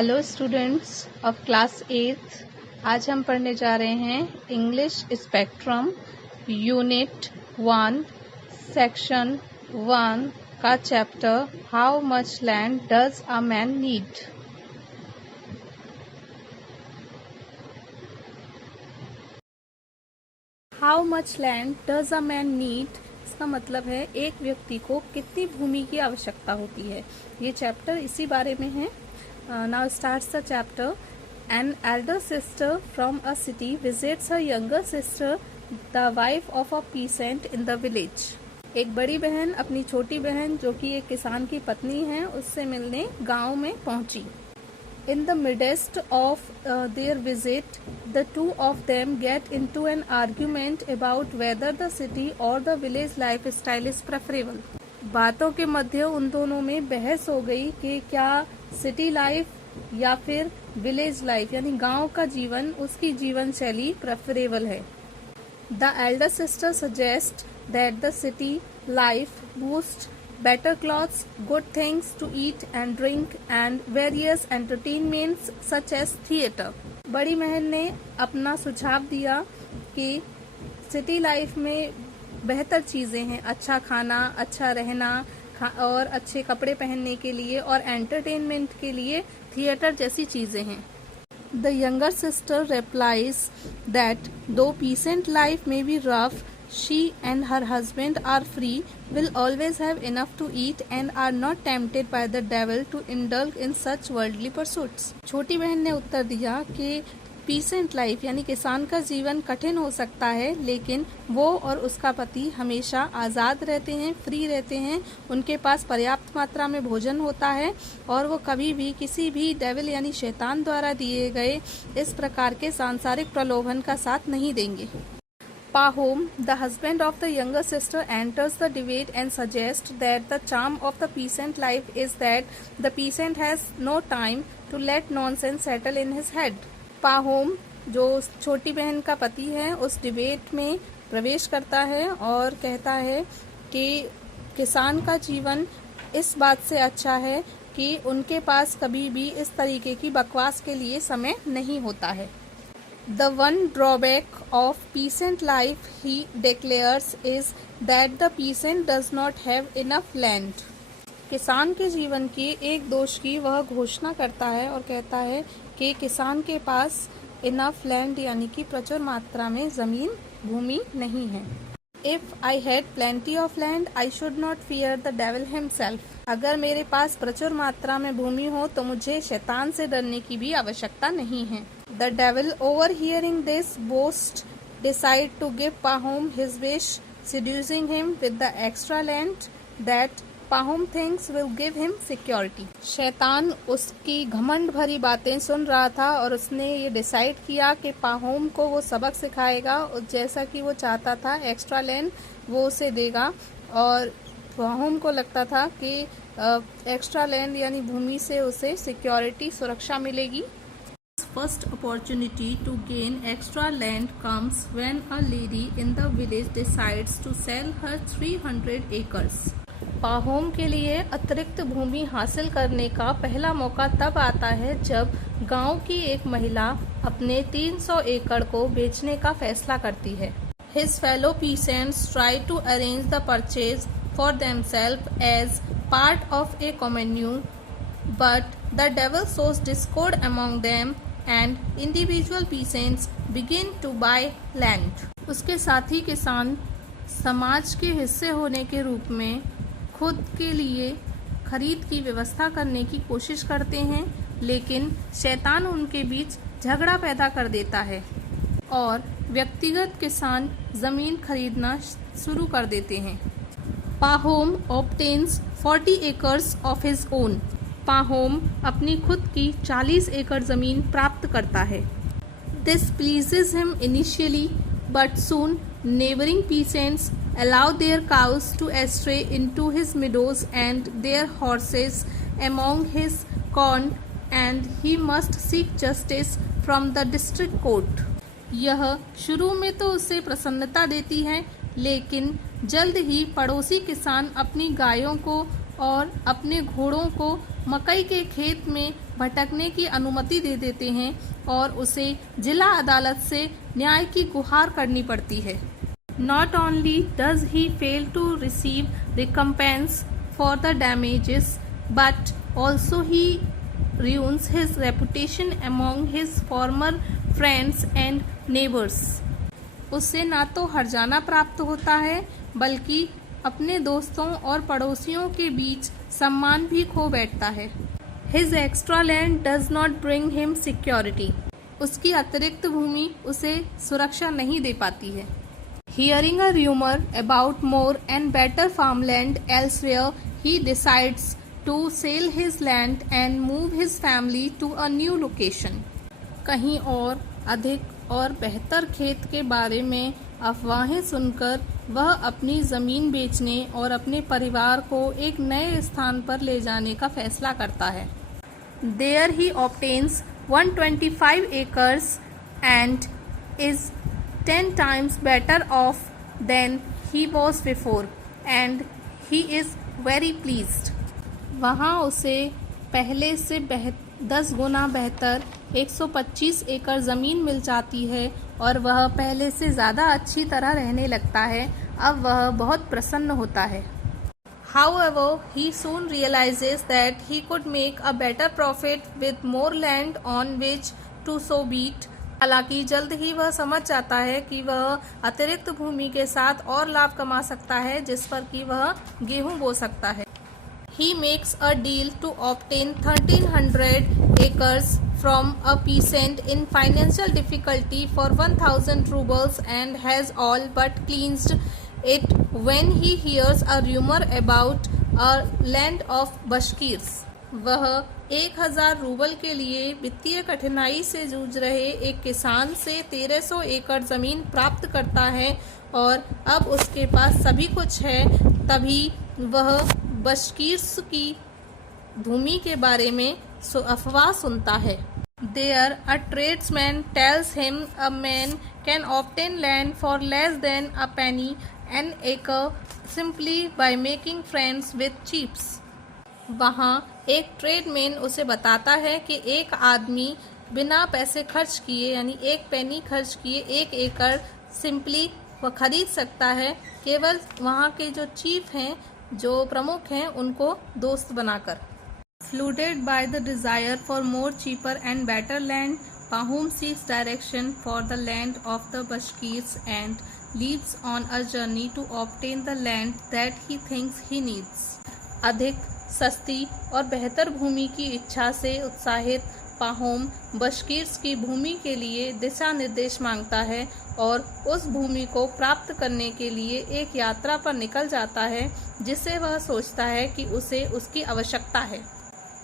Hello students of class 8। आज हम पढ़ने जा रहे हैं इंग्लिश स्पेक्ट्रम यूनिट 1 सेक्शन 1 का chapter how much land does a man need. How much land does a man need, इसका मतलब है एक व्यक्ति को कितनी भूमि की आवश्यकता होती है। ये चैप्टर इसी बारे में है। Now starts the chapter. An elder sister from a city visits her younger sister, the wife of a peasant in the village. एक बड़ी बहन अपनी छोटी बहन जो कि एक किसान की पत्नी है उससे मिलने गांव में पहुंची। In the midst of their visit, the two of them get into an argument about whether the city or the village lifestyle is preferable. बातों के मध्य उन दोनों में बहस हो गई कि क्या सिटी लाइफ या फिर विलेज लाइफ यानी गांव का जीवन, उसकी जीवन शैली प्रेफरेबल है। The Elder sister suggest that the city life boost better clothes, good things to eat and drink and various entertainments such as theatre. बड़ी बहन ने अपना सुझाव दिया कि सिटी लाइफ में बेहतर चीज़ें हैं, अच्छा खाना, अच्छा रहना और अच्छे कपड़े पहनने के लिए और एंटरटेनमेंट के लिए थिएटर जैसी चीज़ें हैं। The younger sister replies that though peasant life may be rough, she and her husband are free, will always have enough to eat and are not tempted by the devil to indulge in such worldly pursuits. छोटी बहन ने उत्तर दिया कि pheasant life यानी किसान का जीवन कठिन हो सकता है, लेकिन वो और उसका पति हमेशा आज़ाद रहते हैं, फ्री रहते हैं, उनके पास पर्याप्त मात्रा में भोजन होता है और वो कभी भी किसी भी डेविल यानी शैतान द्वारा दिए गए इस प्रकार के सांसारिक प्रलोभन का साथ नहीं देंगे। Pahom, the husband of the younger sister, enters the debate and suggests that the charm of the peasant life is that the peasant has no time to let nonsense settle in his head. Pahom, जो छोटी बहन का पति है, उस debate में प्रवेश करता है और कहता है कि किसान का जीवन इस बात से अच्छा है कि उनके पास कभी भी इस तरीके की बकवास के लिए समय नहीं होता है। The one drawback of peasant life, he declares, is that the peasant does not have enough land. किसान के जीवन के एक दोष की वह घोषणा करता है और कहता है कि किसान के पास इनफ लैंड यानी कि प्रचुर मात्रा में जमीन भूमि नहीं है। If I had plenty of land, I should not fear the devil himself. अगर मेरे पास प्रचुर मात्रा में भूमि हो तो मुझे शैतान से डरने की भी आवश्यकता नहीं है। The devil, overhearing this boast, decide to give Pahom his wish, seducing him with the extra land that Pahom thinks will give him security. शैतान उसकी घमंड भरी बातें सुन रहा था और उसने ये डिसाइड किया कि पाहोम को वो सबक सिखाएगा और जैसा कि वो चाहता था एक्स्ट्रा लैंड वो उसे देगा और पाहोम को लगता था कि एक्स्ट्रा लैंड यानी भूमि से उसे सिक्योरिटी, सुरक्षा मिलेगी। First opportunity to gain extra land comes when a lady in the village decides to sell her 300 acres. पाहोम के लिए अतिरिक्त भूमि हासिल करने का पहला मौका तब आता है जब गांव की एक महिला अपने 300 एकड़ को बेचने का फैसला करती है। His fellow peasants try to arrange the purchase for themselves as part of a commune, but the devil sows discord among them and individual peasants begin to buy land. उसके साथी किसान समाज के हिस्से होने के रूप में खुद के लिए खरीद की व्यवस्था करने की कोशिश करते हैं, लेकिन शैतान उनके बीच झगड़ा पैदा कर देता है और व्यक्तिगत किसान जमीन खरीदना शुरू कर देते हैं। पाहोम obtains 40 acres of his own. पाहोम अपनी खुद की 40 एकड़ जमीन प्राप्त करता है। This pleases him initially, but soon neighboring peasants allow their cows to stray into his meadows and their horses among his corn, and he must seek justice from the district court. यह शुरू में तो उसे प्रसन्नता देती है, लेकिन जल्द ही पड़ोसी किसान अपनी गायों को और अपने घोड़ों को मकई के खेत में भटकने की अनुमति दे देते हैं और उसे जिला अदालत से न्याय की गुहार करनी पड़ती है। Not only does he fail to receive recompense for the damages, but also he ruins his reputation among his former friends and neighbors. उससे ना तो हर्जाना प्राप्त होता है बल्कि अपने दोस्तों और पड़ोसियों के बीच सम्मान भी खो बैठता है। His extra land does not bring him security. उसकी अतिरिक्त भूमि उसे सुरक्षा नहीं दे पाती है। Hearing a rumor about more and better farmland elsewhere, he decides to sell his land and move his family to a new location. कहीं और अधिक और बेहतर खेत के बारे में अफवाहें सुनकर वह अपनी ज़मीन बेचने और अपने परिवार को एक नए स्थान पर ले जाने का फैसला करता है। There he obtains 125 acres and is 10 times better off than he was before, and he is very pleased. वहाँ उसे पहले से 10 गुना बेहतर 125 एकड़ ज़मीन मिल जाती है और वह पहले से ज़्यादा अच्छी तरह रहने लगता है। अब वह बहुत प्रसन्न होता है। However, he soon realizes that he could make a better profit with more land on which to sow wheat. हालांकि जल्द ही वह समझ जाता है कि वह अतिरिक्त भूमि के साथ और लाभ कमा सकता है जिस पर कि वह गेहूं बो सकता है। He makes a deal to obtain 1300 acres from a peasant in financial difficulty for 1000 rubles and has all but cleansed it when he hears a rumor about a land of Bashkirs. वह 1000 rouble के लिए वित्तीय कठिनाई से जूझ रहे एक किसान से 1300 एकड़ जमीन प्राप्त करता है और अब उसके पास सभी कुछ है। तभी वह बशकीर्स की भूमि के बारे में अफवाह सुनता है। There a tradesman tells him a man can obtain land for less than a penny an acre simply by making friends with chiefs. वहाँ एक ट्रेडमैन उसे बताता है कि एक आदमी बिना पैसे खर्च किए यानी एक पेनी खर्च किए 1 एकड़ सिंपली वह खरीद सकता है केवल वहाँ के जो चीफ हैं जो प्रमुख हैं उनको दोस्त बनाकर। Flooded by the desire for more cheaper and better land, Pahom seeks direction for the land of the Bashkirs and leaves on a journey to obtain the land that he thinks he needs. अधिक सस्ती और बेहतर भूमि की इच्छा से उत्साहित पाहोम बशकीर्स की भूमि के लिए दिशा निर्देश मांगता है और उस भूमि को प्राप्त करने के लिए एक यात्रा पर निकल जाता है जिसे वह सोचता है कि उसे उसकी आवश्यकता है।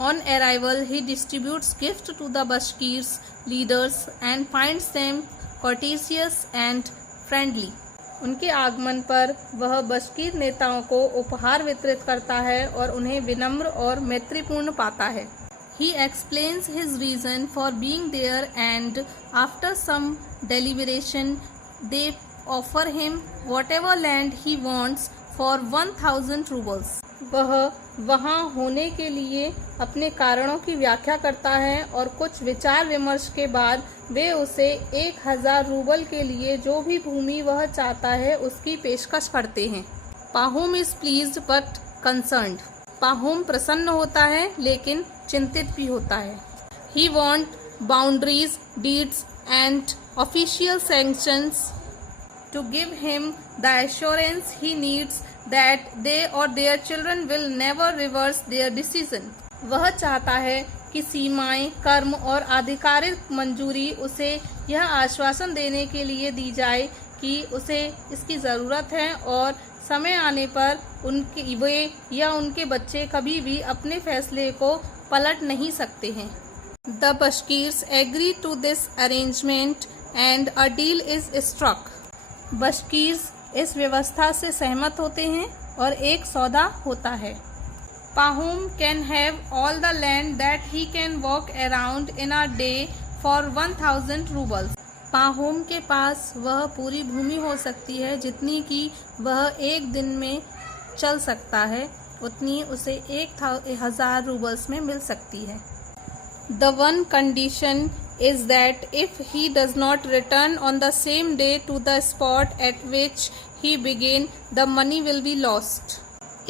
On arrival, he distributes gifts to the Bashkirs leaders and finds them courteous and friendly. उनके आगमन पर वह बशकीर नेताओं को उपहार वितरित करता है और उन्हें विनम्र और मैत्रीपूर्ण पाता है। He explains his reason for being there and after some deliberation, they offer him whatever land he wants for 1000 rubles. वह वहाँ होने के लिए अपने कारणों की व्याख्या करता है और कुछ विचार विमर्श के बाद वे उसे 1000 रूबल के लिए जो भी भूमि वह चाहता है उसकी पेशकश करते हैं। पाहोम इज प्लीज्ड बट कंसर्न्ड। पाहोम प्रसन्न होता है लेकिन चिंतित भी होता है। He want boundaries, deeds and official sanctions to give him the assurance he needs that they or their children will never reverse their decision. वह चाहता है कि सीमाएं, कर्म और आधिकारिक मंजूरी उसे यह आश्वासन देने के लिए दी जाए कि उसे इसकी ज़रूरत है और समय आने पर उनके वे या उनके बच्चे कभी भी अपने फैसले को पलट नहीं सकते हैं। The Bashkirs agree to this arrangement and a deal is struck. बशकीर्स इस व्यवस्था से सहमत होते हैं और एक सौदा होता है। Pahom can have all the land that he can walk around in a day for 1000 roubles. Pahom के पास वह पूरी भूमि हो सकती है जितनी कि वह एक दिन में चल सकता है उतनी उसे 1000 रूबल्स में मिल सकती है। The one condition is that if he does not return on the same day to the spot at which he began, the money will be lost.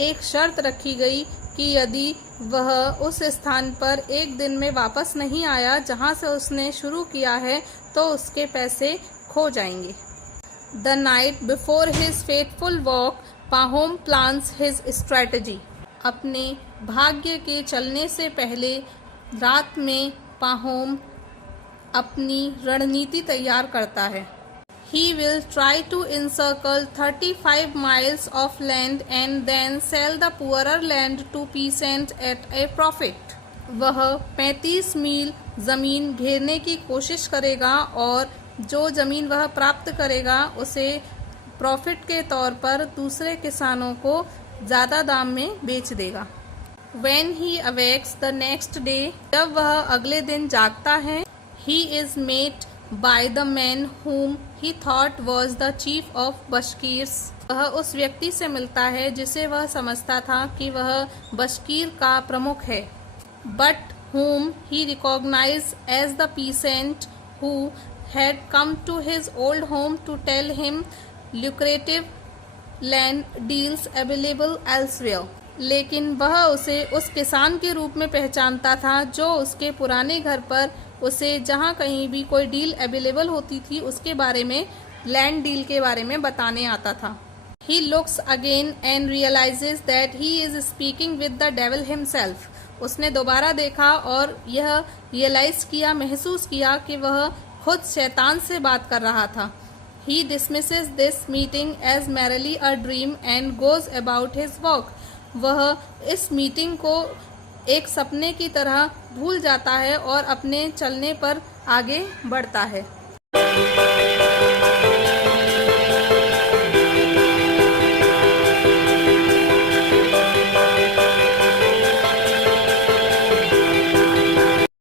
एक शर्त रखी गई कि यदि वह उस स्थान पर एक दिन में वापस नहीं आया जहां से उसने शुरू किया है, तो उसके पैसे खो जाएंगे। The night before his fateful walk, Pahom plans his strategy. अपने भाग्य के चलने से पहले रात में पाहोम अपनी रणनीति तैयार करता है। He will try to encircle 35 miles of land and then sell the poorer land to peasants at a profit. वह 35 मील जमीन घेरने की कोशिश करेगा और जो जमीन वह प्राप्त करेगा उसे प्रॉफिट के तौर पर दूसरे किसानों को ज़्यादा दाम में बेच देगा। When he awakes the next day, जब वह अगले दिन जागता है, he is met by the man whom he thought was the chief of Bashkirs. वह उस व्यक्ति से मिलता है जिसे वह समझता था कि वह बशकीर का प्रमुख है, but whom he recognized as the peasant who had come to his old home to tell him lucrative land deals available elsewhere. लेकिन वह उसे उस किसान के रूप में पहचानता था जो उसके पुराने घर पर उसे जहाँ कहीं भी कोई डील अवेलेबल होती थी उसके बारे में, लैंड डील के बारे में बताने आता था। He looks again and realizes that he is speaking with the devil himself. उसने दोबारा देखा और यह रियलाइज किया, महसूस किया कि वह खुद शैतान से बात कर रहा था। He dismisses this meeting as merely a dream and goes about his work. वह इस मीटिंग को एक सपने की तरह भूल जाता है और अपने चलने पर आगे बढ़ता है।